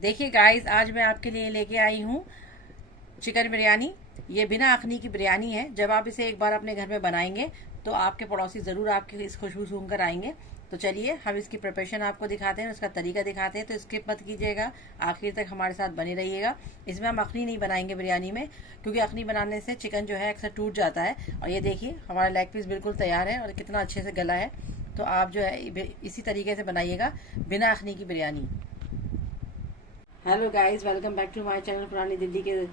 देखिए गाइस, आज मैं आपके लिए लेके आई हूँ चिकन बिरयानी। ये बिना अखनी की बिरयानी है। जब आप इसे एक बार अपने घर में बनाएंगे तो आपके पड़ोसी ज़रूर आपकी इस खुशबू सूंघ कर आएंगे। तो चलिए हम इसकी प्रिपरेशन आपको दिखाते हैं, उसका तरीका दिखाते हैं। तो स्किप मत कीजिएगा, आखिर तक हमारे साथ बने रहिएगा। इसमें हम अखनी नहीं बनाएंगे बिरयानी में, क्योंकि अखनी बनाने से चिकन जो है अक्सर टूट जाता है। और ये देखिए हमारा लेग पीस बिल्कुल तैयार है और कितना अच्छे से गला है। तो आप जो है इसी तरीके से बनाइएगा बिना अखनी की biryani. Hello guys, welcome back to my channel पुरानी दिल्ली के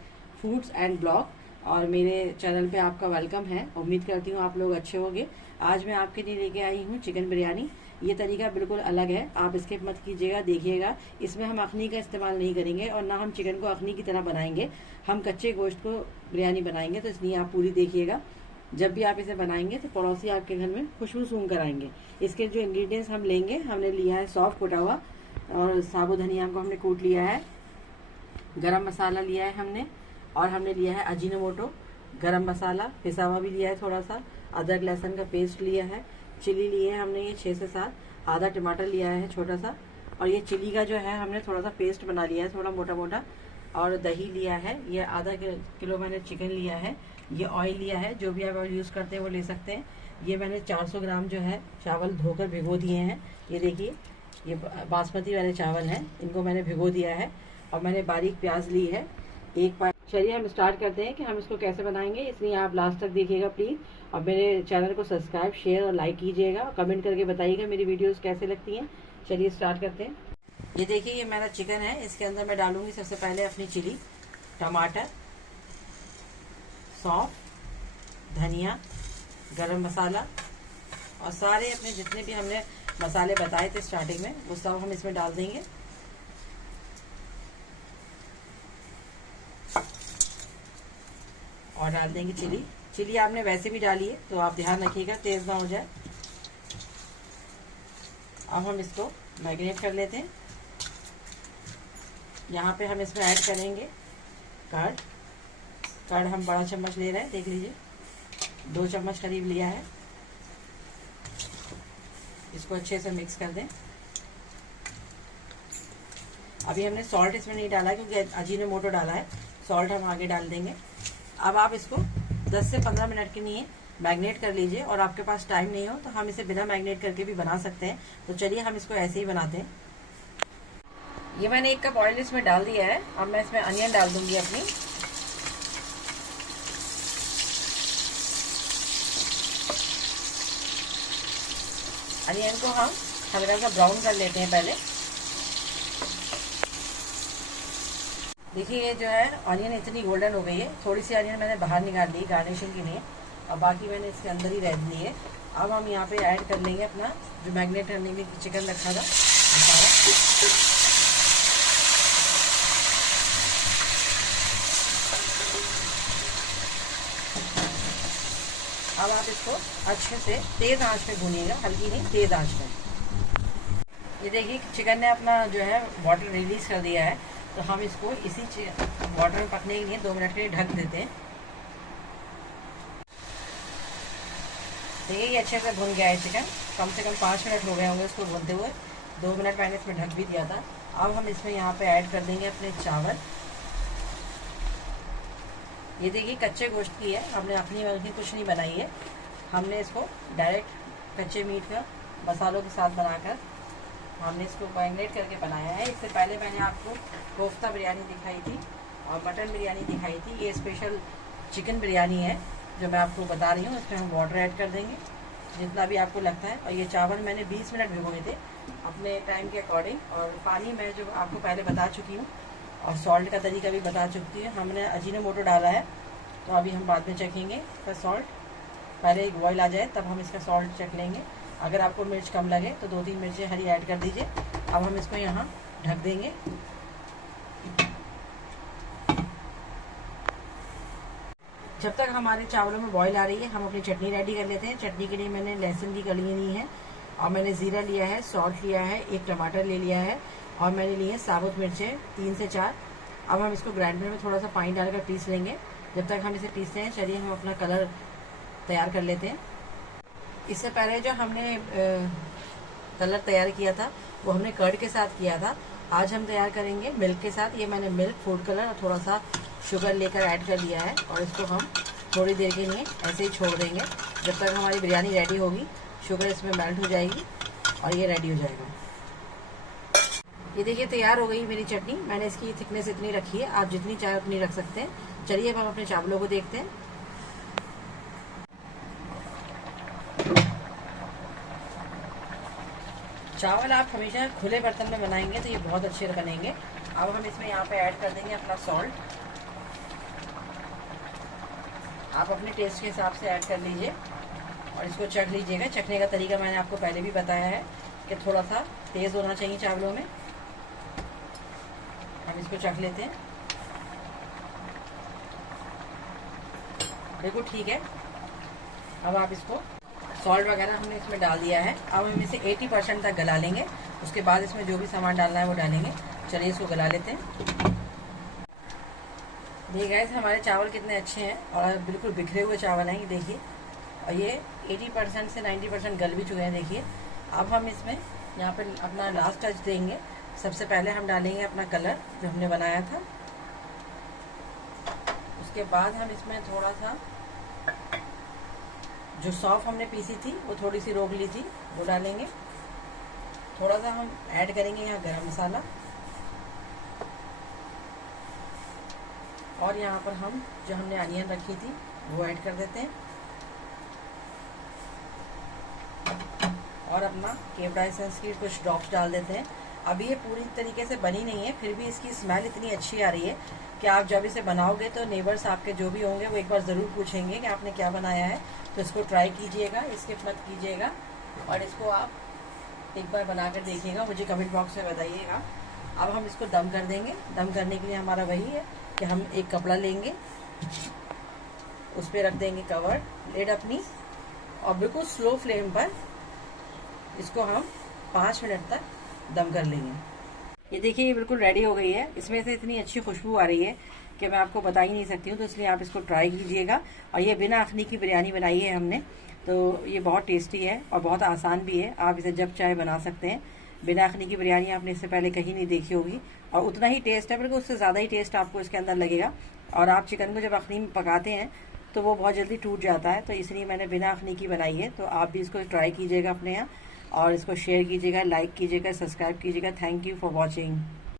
फूड्स एंड ब्लॉग। और मेरे चैनल पे आपका वेलकम है। उम्मीद करती हूँ आप लोग अच्छे होंगे। आज मैं आपके लिए लेके आई हूँ चिकन बिरयानी। ये तरीका बिल्कुल अलग है, आप स्किप मत कीजिएगा, देखिएगा। इसमें हम अखनी का इस्तेमाल नहीं करेंगे और ना हम चिकन को अखनी की तरह बनाएंगे। हम कच्चे गोश्त को बिरयानी बनाएंगे, तो इसलिए आप पूरी देखिएगा। जब भी आप इसे बनाएंगे तो पड़ोसी आपके घर में खुशबू सूंघ कर आएंगे। इसके जो इंग्रेडिएंट्स हम लेंगे, हमने लिया है सौंफ कुटा हुआ, और साबुत धनिया को हमने कूट लिया है, गरम मसाला लिया है हमने, और हमने लिया है अजीनोमोटो, गरम मसाला पिसा हुआ भी लिया है थोड़ा सा, अदरक लहसुन का पेस्ट लिया है, चिली लिए है हमने ये 6 से 7, आधा टमाटर लिया है छोटा सा, और ये चिली का जो है हमने थोड़ा सा पेस्ट बना लिया है थोड़ा मोटा मोटा, और दही लिया है, ये आधा किलो मैंने चिकन लिया है, ये ऑयल लिया है, जो भी आप ऑयल यूज़ करते हैं वो ले सकते हैं। ये मैंने 400 ग्राम जो है चावल धोकर भिगो दिए हैं। ये देखिए, ये बासमती वाले चावल हैं, इनको मैंने भिगो दिया है। और मैंने बारीक प्याज ली है एक पाव। चलिए हम स्टार्ट करते हैं कि हम इसको कैसे बनाएंगे, इसलिए आप लास्ट तक देखिएगा प्लीज़। और मेरे चैनल को सब्सक्राइब, शेयर और लाइक कीजिएगा, और कमेंट करके बताइएगा मेरी वीडियोस कैसे लगती हैं। चलिए स्टार्ट करते हैं। ये देखिए, ये मेरा चिकन है। इसके अंदर मैं डालूंगी सबसे पहले अपनी चिली, टमाटर, सौंफ, धनिया, गरम मसाला, और सारे अपने जितने भी हमने मसाले बताए थे स्टार्टिंग में, वो सब हम इसमें डाल देंगे। और डाल देंगे चिली। चिली आपने वैसे भी डाली है, तो आप ध्यान रखिएगा तेज ना हो जाए। अब हम इसको मैरिनेट कर लेते हैं। यहाँ पे हम इसमें ऐड करेंगे कर्ड। कर्ड हम बड़ा चम्मच ले रहे हैं, देख लीजिए 2 चम्मच करीब लिया है। इसको अच्छे से मिक्स कर दें। अभी हमने सॉल्ट इसमें नहीं डाला है, क्योंकि अजीनोमोटो डाला है। सॉल्ट हम आगे डाल देंगे। अब आप इसको 10 से 15 मिनट के लिए मैरिनेट कर लीजिए। और आपके पास टाइम नहीं हो तो हम इसे बिना मैरिनेट करके भी बना सकते हैं। तो चलिए हम इसको ऐसे ही बनाते हैं। ये मैंने 1 कप ऑयल इसमें डाल दिया है। अब मैं इसमें अनियन डाल दूंगी अपनी। अनियन को हम हल्का सा ब्राउन कर लेते हैं पहले। देखिए, ये जो है ऑनियन इतनी गोल्डन हो गई है। थोड़ी सी ऑनियन मैंने बाहर निकाल ली गार्निशिंग के लिए, और बाकी मैंने इसके अंदर ही रह दी है। अब हम यहाँ पे ऐड कर लेंगे अपना जो मैरिनेट करने में चिकन रखा था मसाला। अब आप इसको अच्छे से तेज आंच पे भूनिएगा, हल्की नहीं तेज आंच में। ये देखिए, चिकन ने अपना जो है वाटर रिलीज कर दिया है। तो हम इसको इसी वाटर में पकने के लिए 2 मिनट के लिए ढक देते हैं। देखिए, ये अच्छे से भुन गया है चिकन। कम से कम 5 मिनट हो गए होंगे इसको भूनते हुए। 2 मिनट मैंने इसमें ढक भी दिया था। अब हम इसमें यहाँ पे ऐड कर देंगे अपने चावल। ये देखिए, कच्चे गोश्त की है, हमने अपनी वजह कुछ नहीं बनाई है। हमने इसको डायरेक्ट कच्चे मीट का मसालों के साथ बनाकर हमने इसको मैरिनेट करके बनाया है। इससे पहले मैंने आपको कोफ्ता बिरयानी दिखाई थी और मटन बिरयानी दिखाई थी। ये स्पेशल चिकन बिरयानी है जो मैं आपको बता रही हूँ। इसमें हम वाटर ऐड कर देंगे जितना भी आपको लगता है। और ये चावल मैंने 20 मिनट भिगोए थे अपने टाइम के अकॉर्डिंग। और पानी मैं जो आपको पहले बता चुकी हूँ, और सॉल्ट का तरीका भी बता चुकी हूँ। हमने अजीनोमोटो डाला है, तो अभी हम बाद में चखेंगे इसका सॉल्ट। पहले एक बॉयल आ जाए तब हम इसका सॉल्ट चख लेंगे। अगर आपको मिर्च कम लगे तो 2-3 मिर्चें हरी ऐड कर दीजिए। अब हम इसको यहाँ ढक देंगे। जब तक हमारे चावलों में बॉयल आ रही है, हम अपनी चटनी रेडी कर लेते हैं। चटनी के लिए मैंने लहसुन की कलियाँ ली हैं, और मैंने ज़ीरा लिया है, सॉल्ट लिया है, 1 टमाटर ले लिया है, और मैंने लिए हैं साबुत मिर्चें 3 से 4। अब हम इसको ग्राइंडर में थोड़ा सा पानी डालकर पीस लेंगे। जब तक हम इसे पीसते हैं, चलिए हम अपना कलर तैयार कर लेते हैं। इससे पहले जो हमने कलर तैयार किया था वो हमने कर्ड के साथ किया था, आज हम तैयार करेंगे मिल्क के साथ। ये मैंने मिल्क, फूड कलर और थोड़ा सा शुगर लेकर ऐड कर लिया है और इसको हम थोड़ी देर के लिए ऐसे ही छोड़ देंगे जब तक हमारी बिरयानी रेडी होगी। शुगर इसमें मेल्ट हो जाएगी और ये रेडी हो जाएगा। ये देखिए तैयार हो गई मेरी चटनी। मैंने इसकी थिकनेस इतनी रखी है, आप जितनी चाहे उतनी रख सकते हैं। चलिए अब हम अपने चावलों को देखते हैं। चावल आप हमेशा खुले बर्तन में बनाएंगे तो ये बहुत अच्छे बनेंगे। अब हम इसमें यहाँ पे ऐड कर देंगे अपना सॉल्ट। आप अपने टेस्ट के हिसाब से ऐड कर लीजिए और इसको चख लीजिएगा। चखने का तरीका मैंने आपको पहले भी बताया है कि थोड़ा सा तेज होना चाहिए चावलों में। हम इसको चख लेते हैं। बिल्कुल ठीक है। अब आप इसको सॉल्ट वगैरह हमने इसमें डाल दिया है। अब हम इसे 80% तक गला लेंगे। उसके बाद इसमें जो भी सामान डालना है वो डालेंगे। चलिए इसको गला लेते हैं। देखिए गाइस हमारे चावल कितने अच्छे हैं और बिल्कुल बिखरे हुए चावल हैं। ये देखिए, और ये 80% से 90% गल भी चुके हैं। देखिए अब हम इसमें यहाँ पर अपना लास्ट टच देंगे। सबसे पहले हम डालेंगे अपना कलर जो हमने बनाया था। उसके बाद हम इसमें थोड़ा सा जो सौंफ हमने पीसी थी वो थोड़ी सी रोक ली थी वो डालेंगे। थोड़ा सा हम ऐड करेंगे यहाँ गरम मसाला और यहाँ पर हम जो हमने अनियन रखी थी वो ऐड कर देते हैं और अपना केवड़ा एसेंस की कुछ ड्रॉप्स डाल देते हैं। अभी ये पूरी तरीके से बनी नहीं है, फिर भी इसकी स्मेल इतनी अच्छी आ रही है कि आप जब इसे बनाओगे तो नेबर्स आपके जो भी होंगे वो एक बार ज़रूर पूछेंगे कि आपने क्या बनाया है। तो इसको ट्राई कीजिएगा, स्किप मत कीजिएगा और इसको आप एक बार बना कर देखिएगा, मुझे कमेंट बॉक्स में बताइएगा। अब हम इसको दम कर देंगे। दम करने के लिए हमारा वही है कि हम एक कपड़ा लेंगे, उस पर रख देंगे कवर लिड अपनी और बिल्कुल स्लो फ्लेम पर इसको हम 5 मिनट तक दम कर लेंगे। ये देखिए ये बिल्कुल रेडी हो गई है। इसमें से इतनी अच्छी खुशबू आ रही है कि मैं आपको बता ही नहीं सकती हूँ। तो इसलिए आप इसको ट्राई कीजिएगा। और ये बिना अखनी की बिरयानी बनाई है हमने, तो ये बहुत टेस्टी है और बहुत आसान भी है। आप इसे जब चाहे बना सकते हैं। बिना अखनी की बिरयानी आपने इससे पहले कहीं नहीं देखी होगी और उतना ही टेस्ट है, बल्कि उससे ज़्यादा ही टेस्ट आपको इसके अंदर लगेगा। और आप चिकन को जब अखनी में पकाते हैं तो वो बहुत जल्दी टूट जाता है, तो इसलिए मैंने बिना अखनी की बनाई है। तो आप भी इसको ट्राई कीजिएगा अपने यहाँ और इसको शेयर कीजिएगा, लाइक कीजिएगा, सब्सक्राइब कीजिएगा। Thank you for watching.